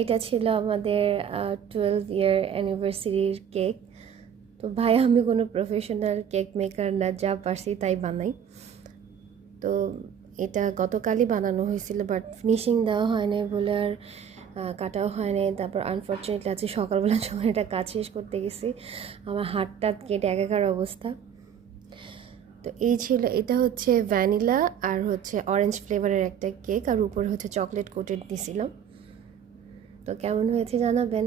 এটা ছিল আমাদের 12 ইয়ার অ্যানিভার্সারির কেক। তো ভাই আমি কোনো প্রফেশনাল কেক মেকার না, যা পারছি তাই বানাই। তো এটা গতকালই বানানো হয়েছিল, বাট ফিনিশিং দেওয়া হয় নাই বলে আর কাটাও হয় নাই। তারপর আনফর্চুনেটলি আজকে সকালবেলা যখন এটা কাজ শেষ করতে গেছি আমার হাতটা কেটে একাকার অবস্থা। তো এই ছিল, এটা হচ্ছে ভ্যানিলা আর হচ্ছে অরেঞ্জ ফ্লেভারের একটা কেক, আর উপরে হচ্ছে চকলেট কোটেড দিছিলাম। তো কেমন হয়েছে জানাবেন।